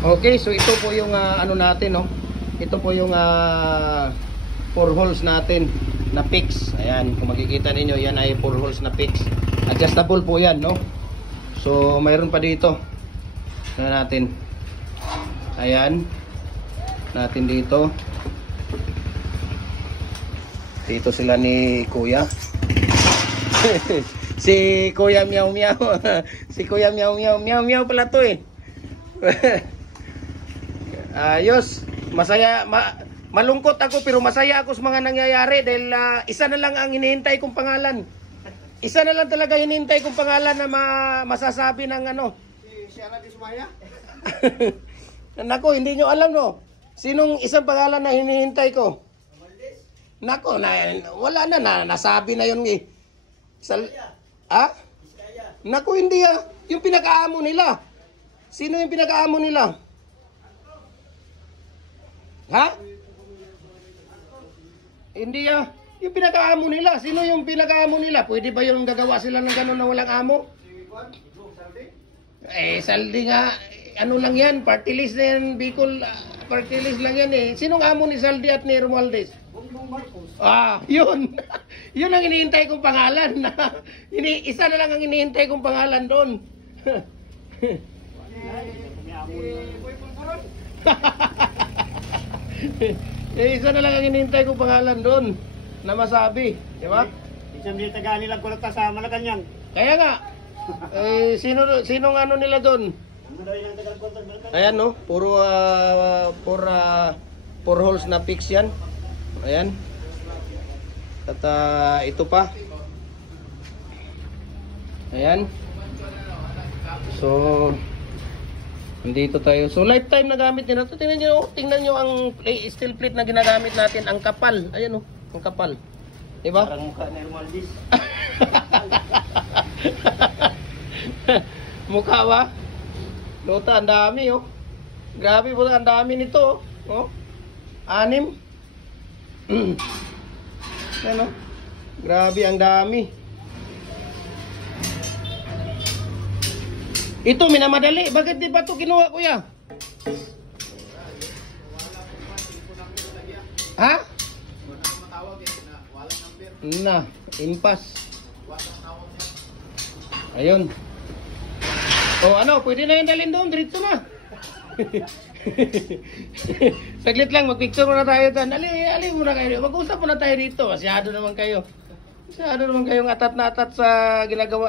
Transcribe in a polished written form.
Okay, so ito po yung ano natin, no? Ito po yung 4 holes natin na fix. Ayan, kung makikita ninyo, yan ay 4 holes na fix. Adjustable po yan, no? So mayroon pa dito na natin. Ayan, natin dito. Dito sila ni Kuya. Si Kuya Meow Meow. Si Kuya Meow Meow. Meow Meow pala to eh. Ayos. Masaya. Malungkot ako pero masaya ako sa mga nangyayari dahil isa na lang ang hinihintay kong pangalan. Isa na lang talaga hinihintay kong pangalan na masasabi ng ano. Si Shara Dismaya? Nako, hindi nyo alam, no? Sinong isang pangalan na hinihintay ko? Nako, wala na, nasabi na yun eh. Nako, hindi yung pinakaamo nila. Sino yung pinakaamo nila? Ha? Hindi yung pinakaamo nila. Sino yung pinakaamo nila? Pwede ba yung gagawa sila ng gano'n na walang amo? Saldi nga. Ano lang yan? Party list na yan, Bicol. Party list lang yan eh. Sinong amo ni Saldi at ni Romualdez? Yun. Yun ang hinihintay kong pangalan. Isa na lang ang hinihintay kong pangalan doon. Isa na lang ang hinihintay kong pangalan doon na masabi, di ba? Isang di taga nilang kulata sa Malacanang. Kaya nga. Sinong ano nila doon? Ayan, no, puro 4 holes na fix yan. Ayan. At ito pa. Ayan. So nandito tayo. So lifetime na gamit nila. Tingnan nyo ang steel plate na ginagamit natin. Ang kapal. Ayan, oh, ang kapal. Diba? Parang mukha ni Romualdez. Mukha ba? Lota, ang dami, oh. Grabe po, ang dami nito, oh. 6. Ano? Grabe, ang dami. Ito, minamadali. Bakit di ba ito kinuha, kuya? Ha? Na, impas. Ayun. O ano, pwede na yung dalhin doon, diretso na. Saglit lang, magpicture muna tayo doon. Alin muna kayo, mag-usap muna tayo dito. Masyado naman kayo. Masyado naman kayong atat na atat sa ginagawa